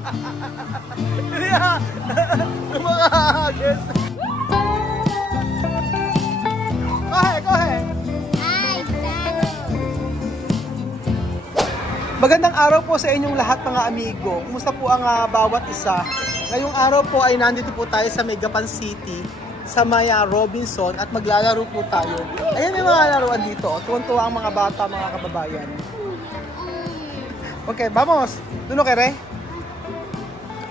Yeah. Mga agis. Go ahead. Magandang araw po sa inyong lahat mga amigo. Kumusta po ang bawat isa? Ngayong araw po ay nandito po tayo sa Megapan City sa Maya Robinson at maglalaro po tayo. Ayan, may mga laruan dito. Tuwan-tuwa ang mga bata, mga kababayan. Okay, vamos. Duno kere?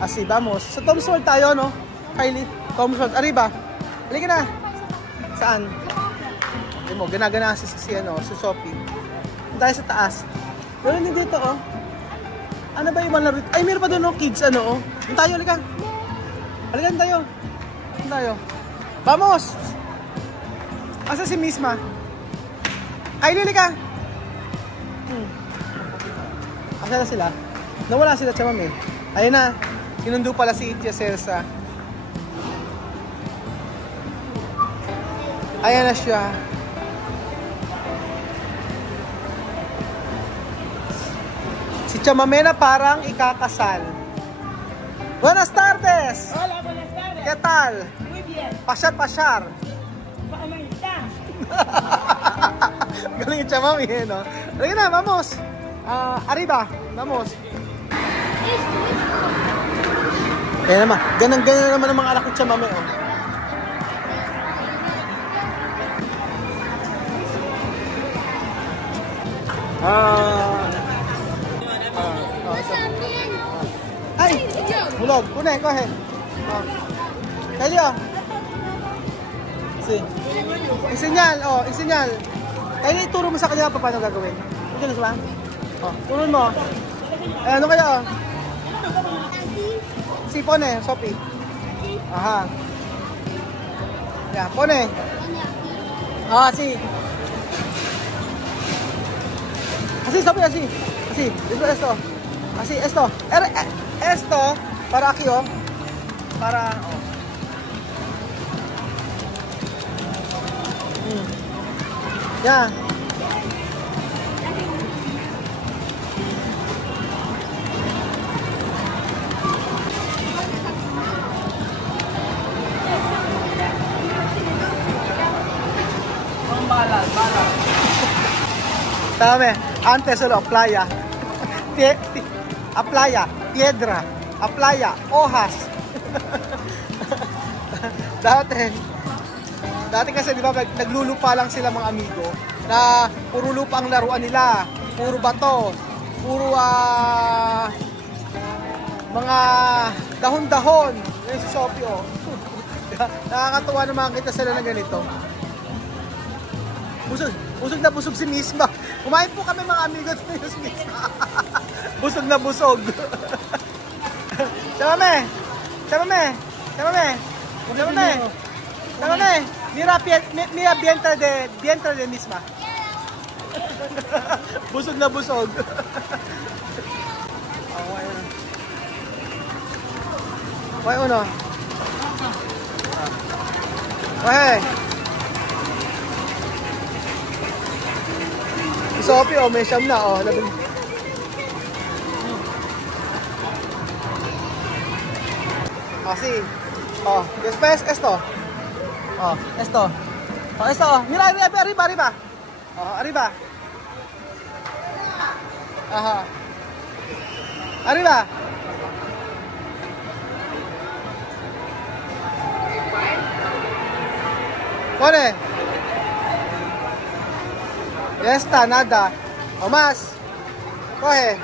Asi, vamos. Sa Tom Sword tayo, no? Kylie, Tom Sword. Arriba. Halika na. Saan? Hindi mo, gana-gana si Sophie. Tayo sa taas. Meron din dito, oh. Ano ba yung malaro? Ay, meron pa doon, oh, kids, ano, oh. Doon tayo, halika. Halika tayo. Doon tayo. Vamos! Asa si Misma? Kylie, halika. Asa na sila? Nawala sila, chamam, eh. Ayun na. Kinundo pala si Tia Celsa. Ayan na siya. Si Chamamena parang ikakasal. Buenas tardes! Hola, buenas tardes. ¿Qué tal? Muy bien. Pasar. ¿Cómo estás? Galing yung Chamami, eh, no? Halika na, vamos! Arriba, vamos! Ayan naman, ganang-ganan naman ang mga anak ng Chamami, oh. Ay! Bulog! Pune, go ahead! Kayo! Si. Isinyal! Oh, isinyal! Kayo ituro mo sa kanya pa paano gagawin. Ito ba? Oh, turun mo. Eh, ano kayo? Si Pone, Sophie. Aha. Yeah, Pone. Ah, si. Así, Sophie, así. Así, esto. Así, esto. Esto, para aquí, oh. Para, oh. Ya. Balas. Dame, antes solo playa. A playa, piedra, a playa, hojas. Dati kasi di ba naglulupa lang sila mga amigo na puro lupa ang laruan nila, puro bato, puro mga dahon-dahon. Yung si Sophie, oh. Nakakatuwa na makakita sila na ganito. Busog na busog si Misma. Kumain po kami mga amigo sa Misma. Busog na busog. Chamame. Mira vientre de Misma. Busog na busog. Okay, uno. Okay. Sophie, oh, may siyam na, oh. Así. Oh, después esto. Oh, esto. Oh, esto. Mira, arriba. Oh, arriba. Ajá. Arriba. Pone. Ya está, nada. O más. Coge.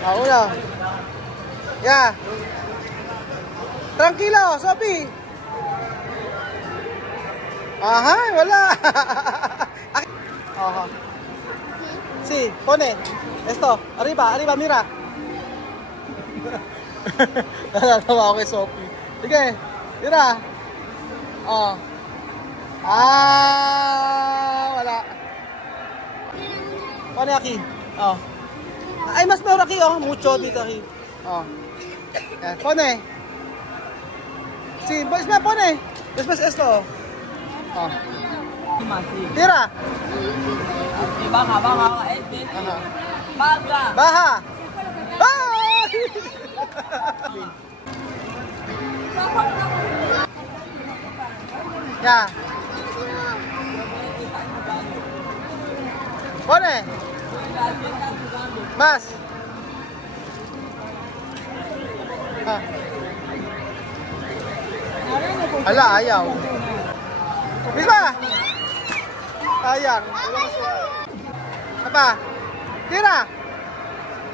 Uno. Ya. Tranquilo, Sophie. Ajá, wala. Ajá. Sí, pone. Esto, arriba, mira. Nalalawa ako kay Sophie. Sige, mira. Oh. Wala. Pone aquí. Oh. Ay, mas meron aquí, oh. Mucho dito aquí. Oh. Yan, pone. Sí, pone. Después esto. Oh. Tira. Baja, este. Ajá. Baga. Baha. Ay! Ya. Pone. Mas. Ah. Ala, ayaw. Bisa. Sayang. Apa? Tira.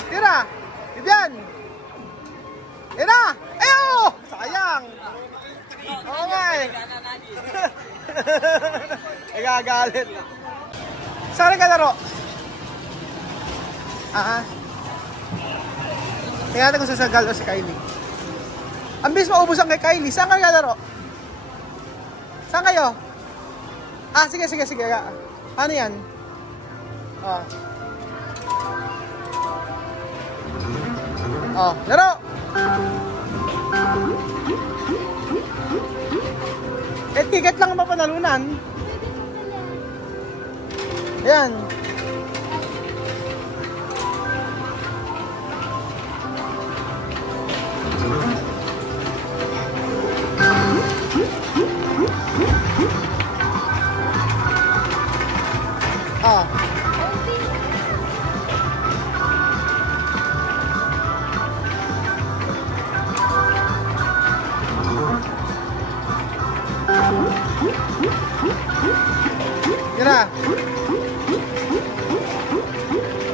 Tira. Vivian. Tira. Ayo. Sayang. Oo nga eh. Nagagalit. Saan ka laro? Aha. Tingnan natin kung sasagal o si Kylie. Ang bilis maubos ang kay Kylie. Saan ka laro? Saan kayo? Ah, sige. Ano yan? Oh. Oh, laro! Eh, ticket lang ang mapanalunan. Ayan. Ah. Tira.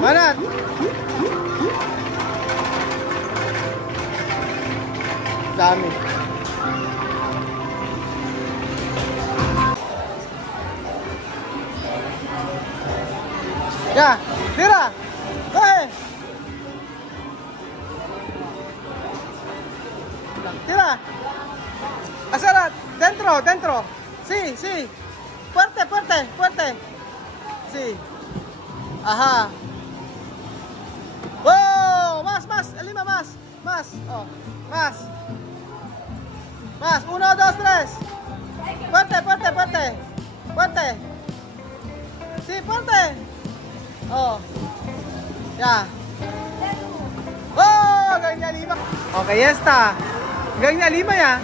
Manat. Dami. Ya, tira. Coge. Tira. Asarat, dentro. Sí. Fuerte. Sí. Ajá. ¡Wow! Más. Lima, más. Oh, más. 1, 2, 3. Fuerte. Sí, fuerte. Oh. Ya. ¡Oh! Galing niya 5. Okay, ya está. Galing niya 5 ya.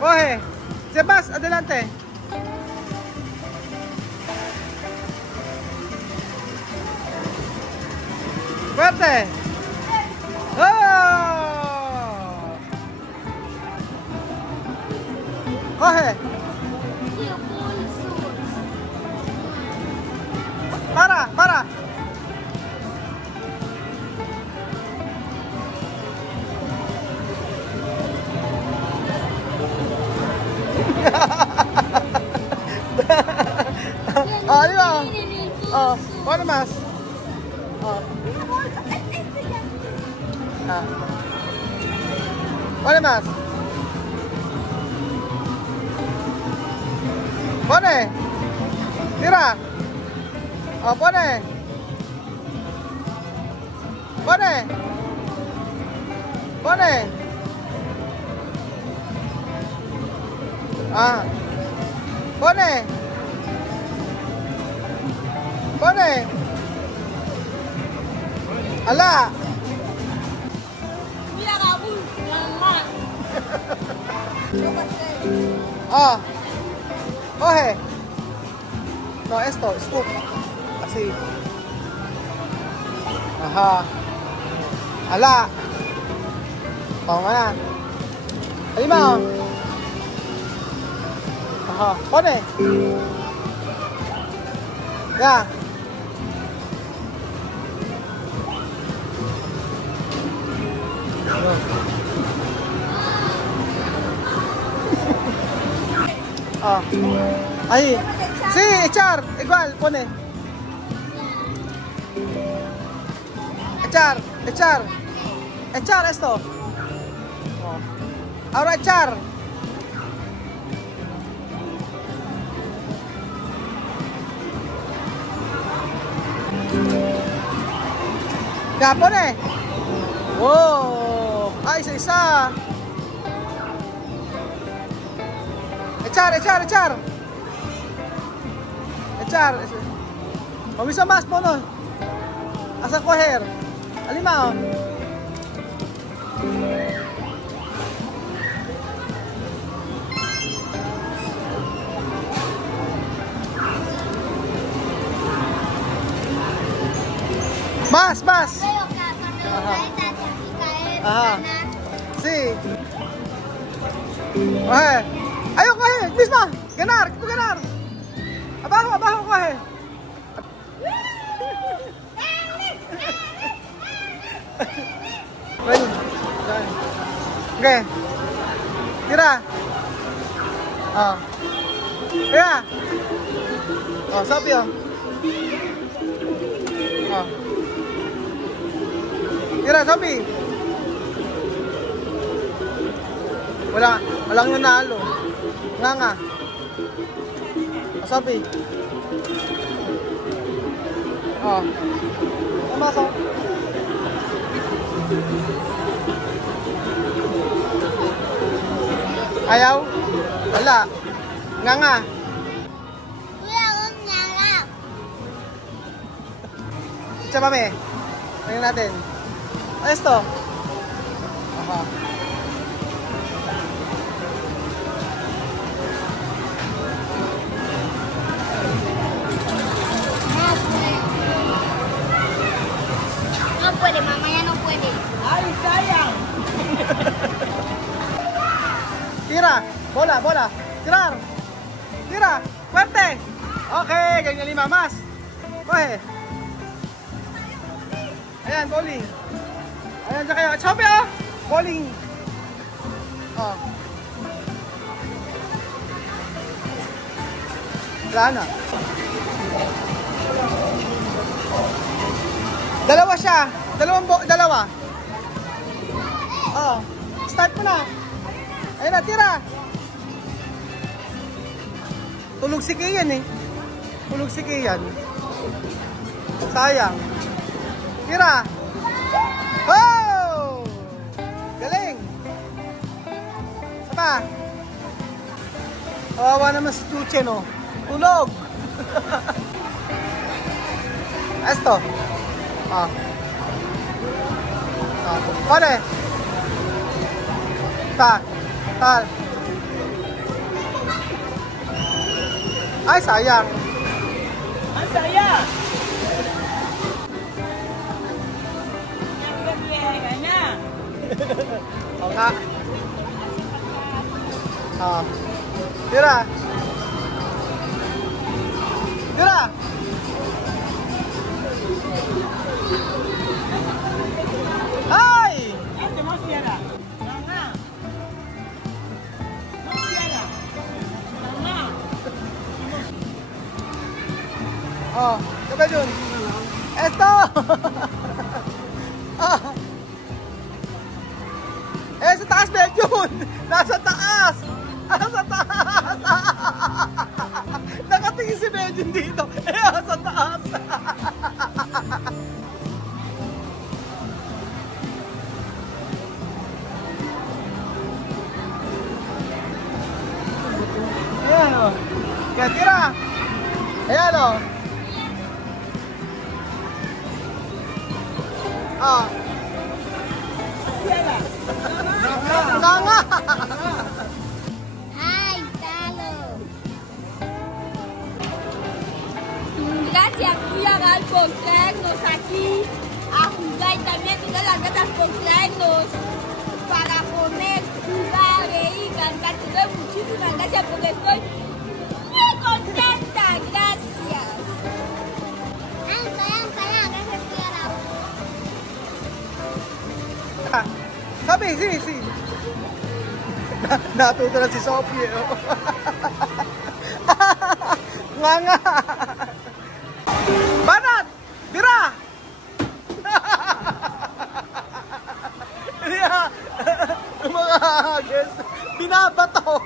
Coge. Sebas, adelante. Fuerte. ¡Oh! Coge. Para. Oh, di ba? Oh, paano mas? Oh. Ah. Paano mas? Pone. Tira. Oh, pone. Ah. Pone. Ala. Oh. Coge. No, esto, scoop. Así. Ajá. Ala. Oh, nga. Alima. Ajá. Pone. Ya. Oh. Ahí. Sí, echar. Igual, pone. Echar esto. Oh. Ahora echar. Ya, pone. Wow. Ay, isa. Echar. O bisa más, pono. Asa coger? Alimaw. Mas, mas. Ajá. Sí. Coge. Ayaw, coge. Mismo. Ganar. Tú ganar. Abajo, abajo, coge. Bueno. Okay. Tira. Oh. Tira. Oh, sabi oh. Oh. Tira, sabi. Walang nanalo. Nga. Sabi. Oh. Pumasok. Ayaw? Wala. Nga. Isa pa me. Tingnan natin. Ayos to. Aha. No puede, mamá ya no puede. Ay, sayang. Tira. Bola. Tirar. Tira. Fuerte. Okay, ganyan 5 mas. Coge. Ayan, bowling. Ayan, dyan kayo. Chope, oh! Bowling. Oh. Wala na. Dalawa siya. Dalawa. Oh. Start mo na. Ayan na, tira. Tulog si Kian eh. Tulog si Kian. Sayang. Tira. Oh! Galing. Sapa. Kawawa naman si Chuche, no? Tulog. Esto. Ah. Pare. Tal. Ay, sayang. Ang saya. Nagkakiyega na. Oo nga. Tira. Ay! Ate mo siya. Nga. Oh, coba Jun. Esto! Sa taas na Jun! Nasa taas! Nasa taas! Nakatingin si Benjun dito. Sa taas! Ayan o. Kaya tira! Ayan o. Nga. Ay, talo. Gracias, fui a dar por traernos aquí a jugar y también te doy las gracias por traernos para comer, jugar, reír, cantar. Te doy muchísimas gracias porque estoy muy contenta. Gracias. Sabi, si. Natuto na si Sophie. Nga. Banat! Dira! Mga guys, binabato.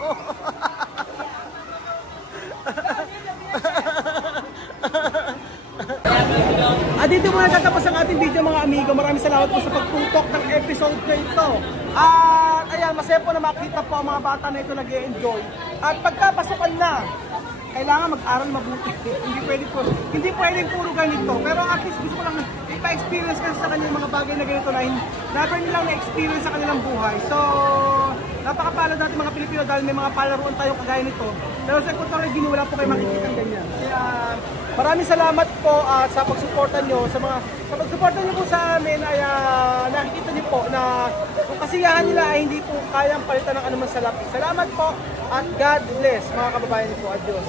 Dito muna tatapos ang ating video mga amigo. Maraming salamat po sa pagtutok ng episode na ito. At ayan, masaya po na makita po ang mga bata na ito nag-e-enjoy. At pagkapasukan na kailangan mag-aral mabuti. Hindi pwedeng puro ganito. Pero at least gusto ko lang ipa-experience kasi sa kanya yung mga bagay na ganito na never nilang na-experience sa kanilang buhay. So, napakapalad natin mga Pilipino dahil may mga palaruan tayo kagaya nito. Pero sa Equatorial Guinea, wala po kayo makikita ganyan. Kaya, maraming salamat po sa pagsuporta nyo. Sa pagsuporta nyo po sa amin ay nakikita nyo po na kung kasiyahan nila ay hindi po kayang palitan ng anuman salapi. Salamat po at God bless mga kababayan ko. Adios.